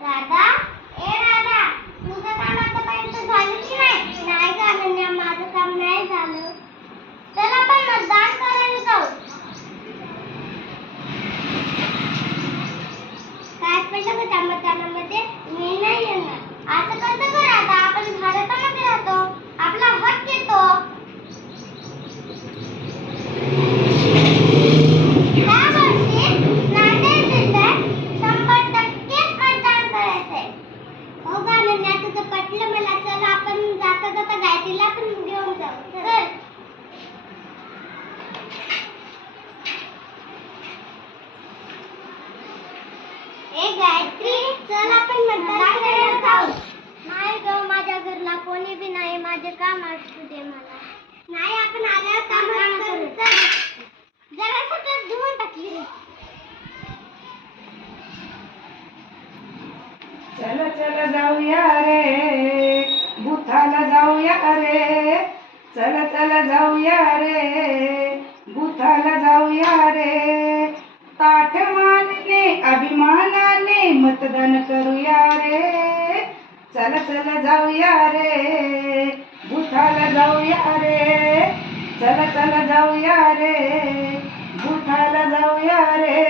Radar. ए गायत्री चल आपण मतदान करायला जाऊ. नाही ग माझ्या घरला कोणी बी नाही माझे काम असू दे मला. नाही आपण आल्यावर काम करू. चल. जरा सगळं धुवून टाकली. रे चल चल जाऊया रे. बुथाला जाऊया रे. चल चल जाऊया रे. चल चल जाऊया रे. बुथाला जाऊया रे. चल चल जाऊया रे. बुथाला जाऊया रे.